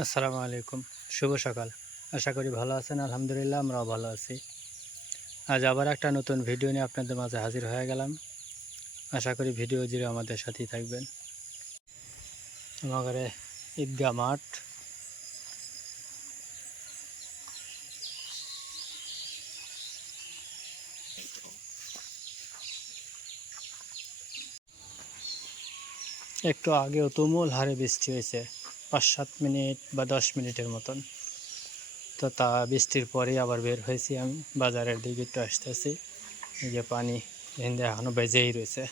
আসসালামু আলাইকুম, শুভ সকাল। আশা করি ভালো আছেন। আলহামদুলিল্লাহ আমরাও ভালো আছি। আজ আবার একটা নতুন ভিডিও নিয়ে আপনাদের মাঝে হাজির হয়ে গেলাম। আশা করি ভিডিও জুড়ে আমাদের সাথেই থাকবেন। আমাদের ঈদগাহ মাঠ, একটু আগেও তুমুল হারে বৃষ্টি হয়েছে, 5-7 মিনিট বা 10 মিনিটের মতন। তো তা বৃষ্টির পরেই আবার বের হয়েছি আমি বাজারের দিকে, একটু আসতেছি। এই যে পানি এখানে এখনো বেজেই রয়েছে।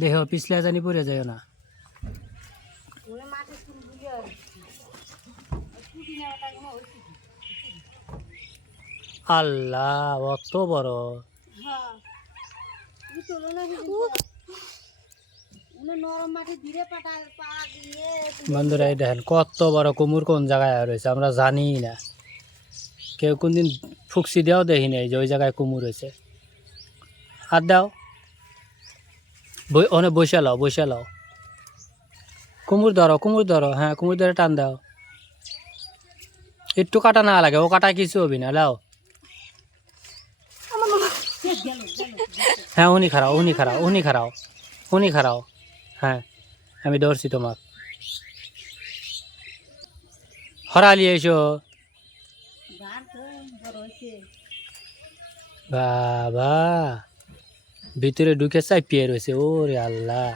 দেহ পিছলে জানি পড়ে যায় না। আল্লাহ, অত বড়! বন্ধুরা, এই দেখেন কত বড় কুমুর কোন জায়গায় রয়েছে আমরা জানি না। কেউ কোনদিন ফুকসি দেওয়াও দেখি নাই যে ওই জায়গায় কুমুর হয়েছে। হাত দাও, অনেক বসে লাও। কুমুর ধরো, হ্যাঁ কুমুর ধরে টান দাও। একটু কাটা না লাগে, ও কাটা কিছু হবি না, লাও। হ্যাঁ উনি খারাও। হ্যাঁ, আমি ধরছি তোমার। হরালি এসো। বাবা, ভিতরে ঢুকে চাপিয়ে রয়েছে। ওরে আল্লাহ!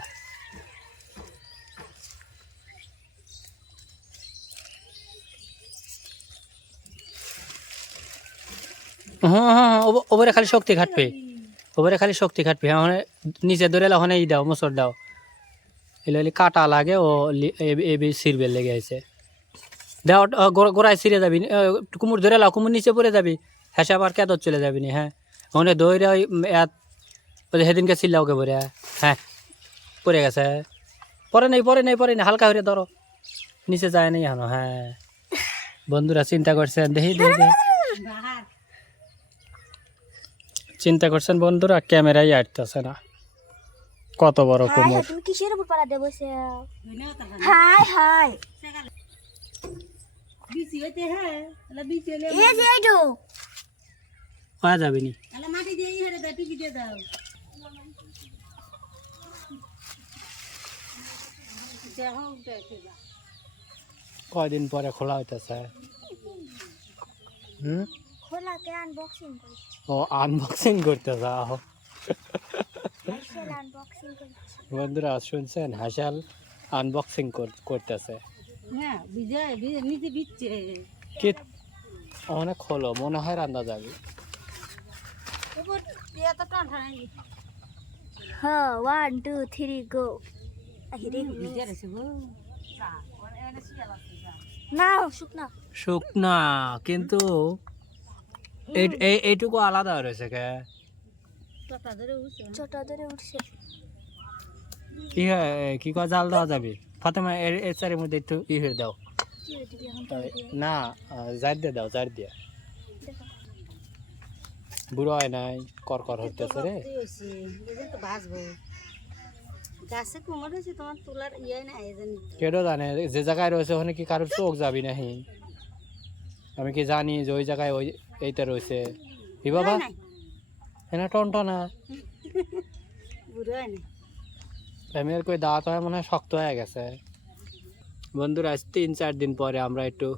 হ্যাঁ, ওপরে খালি শক্তি খাটবে। হ্যাঁ, নিচে ধরে ওখানে দাও, মোচর দাও। এলে কাটা লাগে, ও সিরবেল লেগে আছে। দাও, গোড়ায় ছিঁড়ে যাবি। কুমুর ধরে লাও, কুমুর নিচে পড়ে যাবি। হ্যাঁ, আবার কেদর চলে যাবি নি। হ্যাঁ, ওখানে দৌড়ে ওই সেদিনকে ছিল্লা ওকে পরে। হ্যাঁ, পড়ে গেছে। পরে নেই, হালকা হয়ে ধরো, নিচে যায় নাই এখনো। হ্যাঁ বন্ধুরা, চিন্তা করছেন, দেখি চিন্তা করছেন বন্ধুরা, ক্যামেরাই আটতেছে না। কত বড় কুমুর! তুমি কিসের উপর পাড়া দেবো? হাই হাই পাওয়া যাবে নি। কয়দিন পরে খোলা হইতেছে। খোলাকে আনবক্সিং করছি। ও আনবক্সিং করতে যাও। আনবক্সিং করছি বন্ধুরা, শুনছেন, হাসাল আনবক্সিং করতেছে। কি অনেক খোলো, মনে হয় রান্না যাবে। হ্যাঁ, 1 2 3 গো। না শুকনা, কিন্তু এইটুকু আলাদা রয়েছে। কে ছোটা ধরে উঠছে। কি কয়, জাল দেওয়া যাবে? ফাতেমা, এর চারের মধ্যে একটু হয়ে দাও না। জার দিয়ে দাও, জার দিয়ে। বুড়ো হয় নাই, কর হইতেছে রে। কেডো জানে যে জায়গায় রয়েছে ওখানে কি কারোর চোখ যাবি নাহি? আমি কি জানি যে ওই জায়গায় ওই এইটা রয়েছে? ই বাবা, এনা টনটনা প্রেমের কই দাঁত হয় মনে হয় শক্ত হয়ে গেছে। বন্ধুরা, আজ 3-4 দিন পরে আমরা একটু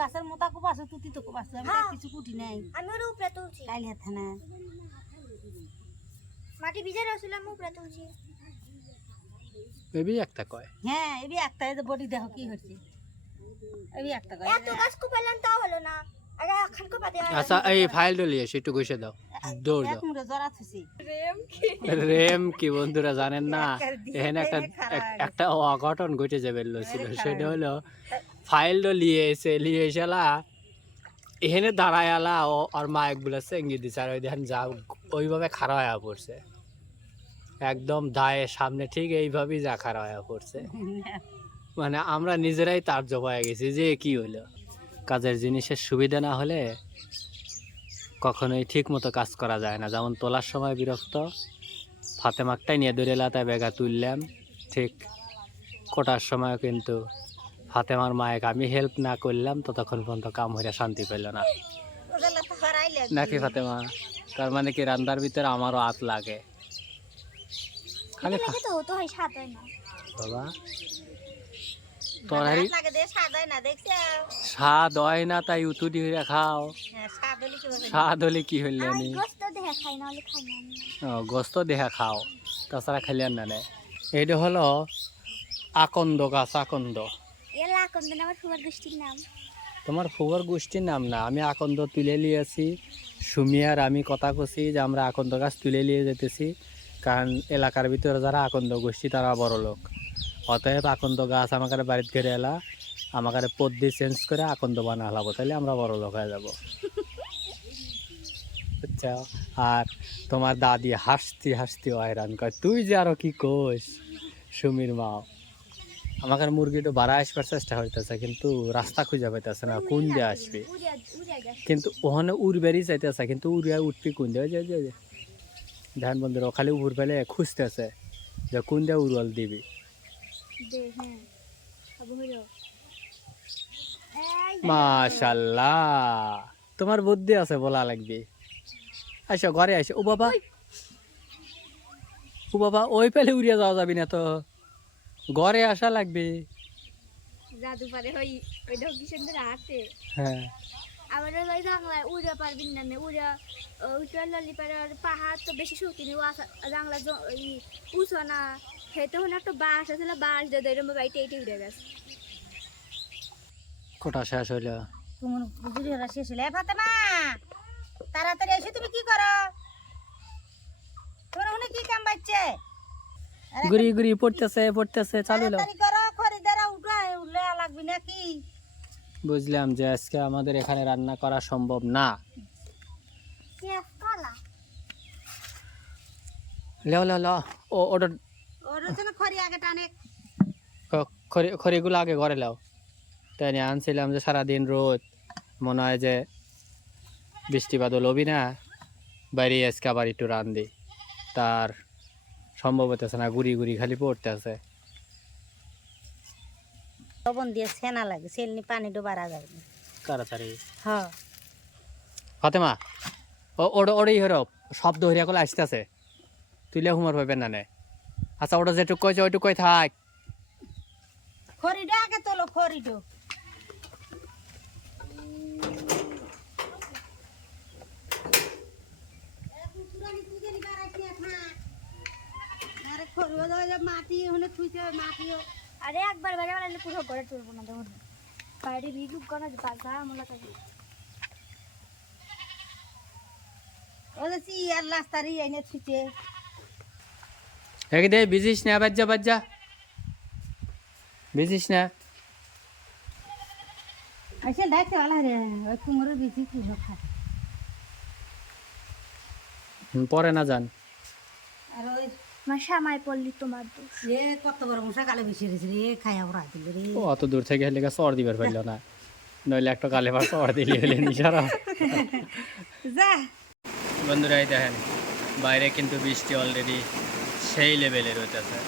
গাছের মোটা খুব আছে, তুই তো খুব আছে, আমি কিছু কুটি নাই। আমি ওর উপরে তুলছি, কাইলে হাতে না মাটি ভিজে রাখছিলাম, উপরে তুলছি। বেবি একটা কয়। হ্যাঁ, এবি একটা, এই যে বডি দেখো কি হচ্ছে। এবি একটা কয়, এত গাছ কুপাইলাম তাও হলো না। আরে খান কো পাতে। আচ্ছা, এই ফাইলটা নিয়ে এসে একটু ঘষে দাও, দৌড় দাও। এক মুড়ে জরা থুছি। রেম কি বন্ধুরা জানেন না, এখানে একটা অঘটন ঘটে যাবে ছিল। সেটা হলো, ফাইলটা নিয়ে এসেলা এখানে দাঁড়ায় আলা আর মাইক গুলা চেঙ্গি দিচ্ছে। আর ওই দেখেন যা ওইভাবে খাড়া হয়ে পড়ছে, একদম দায়ের সামনে ঠিক এইভাবেই যা খাড়া হয়ে পড়ছে। মানে আমরা নিজেরাই তার জবাই গেছি যে কি হইলো। কাজের জিনিসের সুবিধা না হলে কখনোই ঠিক মতো কাজ করা যায় না। যেমন তোলার সময় বিরক্ত, ফাতেমাকটাই নিয়ে দৌড়ে লাতায় বেগা তুললাম, ঠিক কোটার সময় কিন্তু ফাতেমার মায়েকে আমি হেল্প না করলাম ততক্ষণ পর্যন্ত কাম হইয়া শান্তি পেল না, নাকি ফাতেমা? তার মানে কি রান্নার ভিতরে আমারও হাত লাগে খালি তো হতো হয় স্বাদ হয় না বাবা। তরকারি লাগে দে স্বাদ হয় না দেখছ স্বাদ হয় না তাই উতুটি হইয়া খাও। হ্যাঁ স্বাদ হলে কি হবে স্বাদ হলে কি হইলে আমি নি? গোস্ত দেখে খাই না হলে খাই না গোস্ত দেহা খাও, তাছাড়া খাইলেন না নে। এইটা হলো আকন্দ গাছ, আকন্দ। এলা কোন দিন আমার ফুয়ার গোষ্ঠীর নাম তোমার ফুবর গোষ্ঠীর নাম না, আমি আকন্দ তুলে নিয়েছি। সুমিয়ার আমি কথা কছি যে আমরা আকন্দ গাছ তুলে নিয়ে যেতেছি, কারণ এলাকার ভিতরে যারা আকন্দ গোষ্ঠী তারা বড় লোক। অতএব আকন্দ গাছ আমাকে বাড়িতে ঘিরে এলা, আমাকে পদ্ধতি চেঞ্জ করে আকন্দ বানা হলাবো, তাহলে আমরা বড় লোক হয়ে যাবো, বুঝছো? আর তোমার দাদি হাসতি হাসতি হয়রান কয়, তুই যে আরো কি কোস সুমির মা। আমাকে মুরগিটা বাড়া আসবার চেষ্টা হইতেছে, কিন্তু রাস্তা খুঁজে পাইতেছে না কোন দিয়ে আসবে। কিন্তু ওখানে উড়বেরই চাইতেছে, কিন্তু উড়িয়া উঠবি কোন দিয়ে? যে ধ্যান বন্ধুরা খালি উড় পেলে খুঁজতেছে যে কোন দিয়ে উড়ল দিবি। মাশাল্লাহ, তোমার বুদ্ধি আছে বলা লাগবে। আইসো ঘরে আইসো। ও বাবা, ও বাবা, ওই পেলে উড়িয়া যাওয়া যাবি না তো, ঘরে আসা লাগবে। জাদু পারে হই ওইটা কি সুন্দর হাতে হ্যাঁ, আবার ওই বাংলায় উড়া পারবি না উড়া উঠা ললি পারে পাহাড় তো বেশি শক্তি নেই বাংলা উঁচু না খেতে হলে একটা বাঁশ আছে বাঁশ দিয়ে এরকম বাড়িতে এইটা উড়ে গেছে কোটা শেষ হইল। তোমার বুঝি ওরা শেষ হলে ফাতেমা তাড়াতাড়ি এসে তুমি কি করো? তোমার ওখানে কি কাম বাচ্চে? ঘুরি ঘুরি পড়তেছে পড়তেছে, চালু হলো। তাড়াতাড়ি করো, খরিদারা উঠলে লাগবে নাকি? বুঝলাম যে আজকে আমাদের এখানে রান্না করা সম্ভব না। লেও লেও লেও, ও ওটা ওর জন্য খড়ি আগে টানে। খড়িগুলো আগে ঘরে লাও। তাই নিয়ে আনছিলাম যে সারাদিন রোদ, মনে হয় যে বৃষ্টি বাদল হবি না, বাইরে আজকে আবার একটু রান দিই, তার সম্ভব হতেছে না, ঘুরি ঘুরি খালি পড়তে আছে। লবণ দিয়ে সেনা লাগে, সেলনি পানি ডোবারা যাবে তাড়াতাড়ি। হ্যাঁ ফাতেমা, ওটাই হরো শব্দ হরিয়া কলে আসতেছে, তুইলে হুমার পাইবেন না নে। আচ্ছা, ওটা যেটুক কইছে ওইটুক কই থাক। খড়িটা আগে তোলো, খড়িটো মাটি হলে খুঁজে মাটিও আরে একবার বেড়ে বেড়ালে পুরো ঘরে তুলবো না দেখুন বাইরে ভিজুক করা যে পাঁচ ভাড়া মোলা থাকে ওদের সি আর রাস্তারই এনে ছুটে এক দে বিজিস না, বাজ্জা বাজ্জা বিজিস না। আচ্ছা দেখতে ভালো রে, ওই কুমড়োর বেশি কি খা পরে না যান। আর ওই আমার সামাই পড়লি তোমার দোষ রে কত বড় মশা গালে বেশি রেছে রে, খাইয়া ওরা দিল রে। ও অত দূর থেকে হেলে চর দিবার পারল না, নইলে একটা কালে বার চর দিলি হলে নিশারা। যা বন্ধুরাই দেখেন বাইরে কিন্তু বৃষ্টি অলরেডি সেই লেভেলের হইতেছে।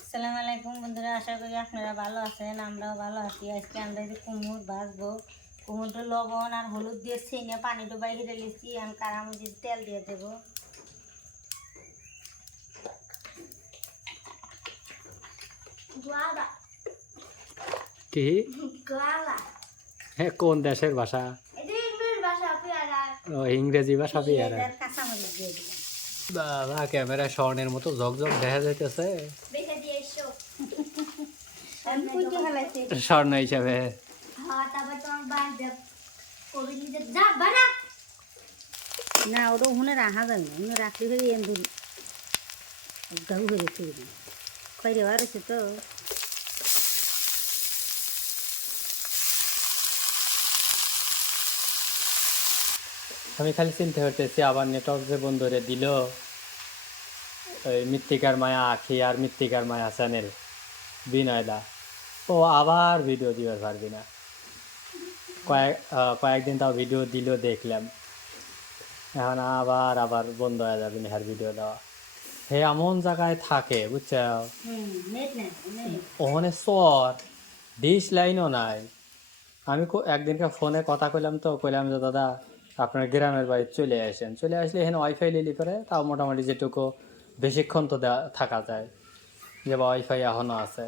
আসসালামু আলাইকুম বন্ধুরা, আশা করি আপনারা ভালো আছেন, আমরাও ভালো আছি। আজকে আমরা যে কুমড় ভাজবো, কুমড়টা লবণ আর হলুদ দিয়ে ছেনে পানি ডুবাই হিরে লিছি, আমি কারামুজি তেল দিয়ে দেবো। গোয়ালা কি গোয়ালা হ্যাঁ, কোন দেশের ভাষা? এটা ইংলিশ ভাষা পেয়ারা ও ইংরেজি ভাষা পেয়ারা। কাঁচামরিচ দিয়ে দিলাম। বাবা, ক্যামেরা স্বর্ণের মতো ঝকঝক দেখা যাইতেছে, বেঁচে দিয়ে এসো আমি কুইতে ফেলাইছি। স্বর্ণ হিসাবে। হ্যাঁ তারপর তোমার বাস দেব কবি নিজে যা বানা না ওটা ওখানে রাখা যাবে না, ওখানে রাখলে ফেরি এমনি গাউ হয়ে ফিরবে খৈরে হয়েছে তো। আমি খালি চিন্তা করতেছি আবার নেটওয়ার্ক যে বন্ধুরে দিল ওই মৃত্তিকার মায়া আখি আর মৃত্তিকার মায়া চ্যানেল বিনয় দা, ও আবার ভিডিও দিবার পারবি না। কয়েকদিন তাও ভিডিও দিল দেখলাম, এখন আবার বন্ধ হয়ে যাবে নেহার ভিডিও দেওয়া। হে এমন জায়গায় থাকে বুঝছো, নেট নেই নেই ওখানে চর ডিশ লাইনও নাই। আমি একদিনকে ফোনে কথা কইলাম, তো কইলাম যে দাদা আপনার গ্রামের বাড়ি চলে আসেন, চলে আসলে এখানে ওয়াইফাই লিলি পরে তাও মোটামুটি যেটুকু বেশিক্ষণ তো থাকা যায়, যে ওয়াইফাই এখনও আছে।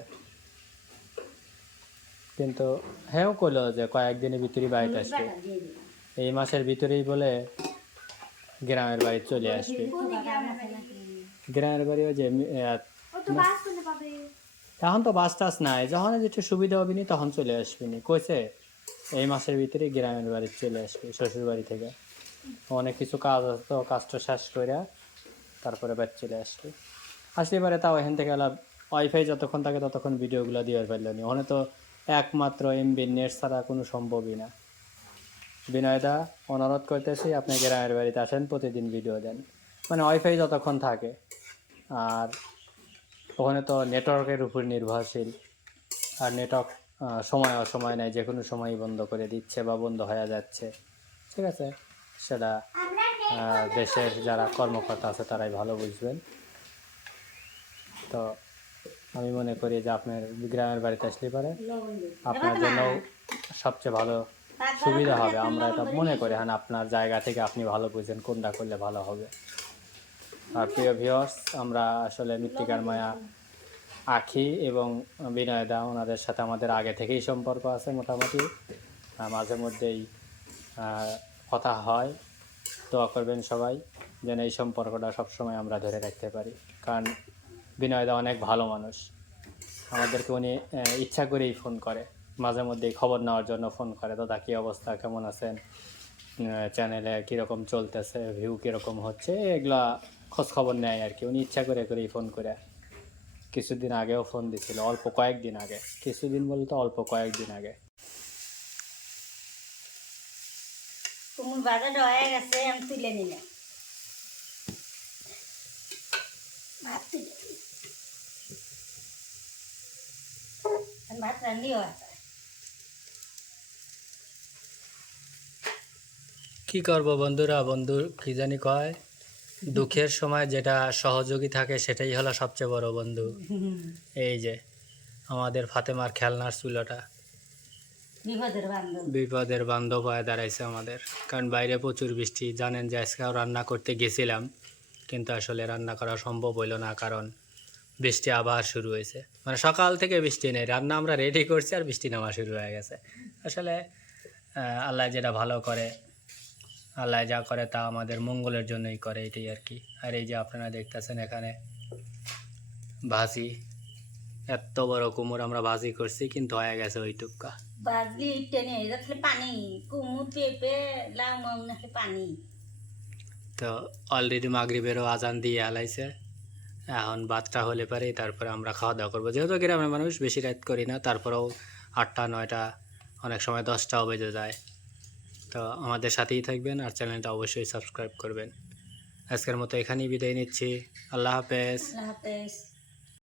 কিন্তু হ্যাঁ কইলো যে কয়েকদিনের ভিতরেই বাড়িতে আসবে, দিয়ে দিলাম এই মাসের ভিতরেই বলে গ্রামের বাড়ি চলে আসবে। গ্রামের বাড়ি ওই যে ও তো বাস করতে পাবে। এখন তো বাস টাস নাই, যখন যেটু সুবিধা হবে নি তখন চলে আসবি নি, কইছে এই মাসের ভিতরে গ্রামের বাড়ি চলে আসবে শ্বশুর বাড়ি থেকে। অনেক কিছু কাজ আছে তো, কাজটা শেষ করে তারপরে বাড়ি চলে আসবে। আসলে পারে তাও এখান থেকে ওয়াইফাই যতক্ষণ থাকে ততক্ষণ ভিডিওগুলো দেওয়ার পারল নি, ওখানে তো একমাত্র এমবি নেট ছাড়া কোনো সম্ভবই না। বিনয়দা অনুরোধ করতেছি আপনি গ্রামের বাড়িতে আসেন, প্রতিদিন ভিডিও দেন, মানে ওয়াইফাই যতক্ষণ থাকে। আর ওখানে তো নেটওয়ার্কের উপর নির্ভরশীল, আর নেটওয়ার্ক সময় অসময় নেই, যে কোনো সময়ই বন্ধ করে দিচ্ছে বা বন্ধ হয়ে যাচ্ছে, ঠিক আছে? সেটা দেশের যারা কর্মকর্তা আছে তারাই ভালো বুঝবেন। তো আমি মনে করি যে আপনার গ্রামের বাড়িতে আসলে পারে লবণ দিই আপনার জন্য সবচেয়ে ভালো সুবিধা হবে, আমরা এটা মনে করি। হ্যাঁ, আপনার জায়গা থেকে আপনি ভালো বুঝেন কোনটা করলে ভালো হবে। আর প্রিয় ভিউয়ার্স, আমরা আসলে মৃত্তিকার মায়া আখি এবং বিনয়দা, ওনাদের সাথে আমাদের আগে থেকেই সম্পর্ক আছে মোটামুটি, মাঝে মধ্যেই কথা হয়। দোয়া করবেন সবাই যেন এই সম্পর্কটা সবসময় আমরা ধরে রাখতে পারি, কারণ বিনয়দা অনেক ভালো মানুষ। আমাদেরকে উনি ইচ্ছা করেই ফোন করে, মাঝে মধ্যেই খবর নেওয়ার জন্য ফোন করে, দাদা কী অবস্থা, কেমন আছেন, চ্যানেলে কীরকম চলতেছে, ভিউ কীরকম হচ্ছে, এগুলা খোঁজ খবর নেয় আর কি। উনি ইচ্ছা করেই ফোন করে। কিছুদিন আগেও ফোন দিছিল, অল্প কয়েকদিন আগে, কিছুদিন বলতে অল্প কয়েকদিন আগে। কুমুর বাজারটা হয়ে গেছে, আমি তুলে নিলাম ভাত তুলে ভাত রান্ধিও আছে। কি করব বন্ধুরা, বন্ধুর কি জানি কয়, দুঃখের সময় যেটা সহযোগী থাকে সেটাই হলো সবচেয়ে বড় বন্ধু। এই যে আমাদের ফাতেমার খেলনার চুলাটা বিপদের বান্ধব হয়ে দাঁড়াইছে আমাদের, কারণ বাইরে প্রচুর বৃষ্টি। জানেন যে আজকেও রান্না করতে গেছিলাম, কিন্তু আসলে রান্না করা সম্ভব হইল না, কারণ বৃষ্টি আবার শুরু হয়েছে। মানে সকাল থেকে বৃষ্টি নেই, রান্না আমরা রেডি করছি আর বৃষ্টি নামা শুরু হয়ে গেছে। আসলে আল্লাহ যেটা ভালো করে, আল্লাহ যা করে তা আমাদের মঙ্গলের জন্যই করে, এটাই আর কি। আর এই যে আপনারা দেখতেছেন এখানে ভাজি, এত বড় কুমড় আমরা ভাজি করছি, কিন্তু হয়ে গেছে ওই টুকা বাজলি টেনে রাখলে পানি, কুমুর পেঁপে লাউ মাউ নাকি পানি। তো অলরেডি মাগরিবেরও আজান দিয়ে হালাইছে, এখন ভাতটা হলে পারে তারপরে আমরা খাওয়া দাওয়া করবো। যেহেতু গ্রামের মানুষ বেশি রাত করি না, তারপরেও 8টা 9টা অনেক সময় 10টাও বেজে যায়। তো আমাদের সাথেই থাকবেন আর চ্যানেলটা অবশ্যই সাবস্ক্রাইব করবেন। আজকের মতো এখানেই বিদায় নিচ্ছি, আল্লাহ হাফেজ। আল্লাহ হাফেজ।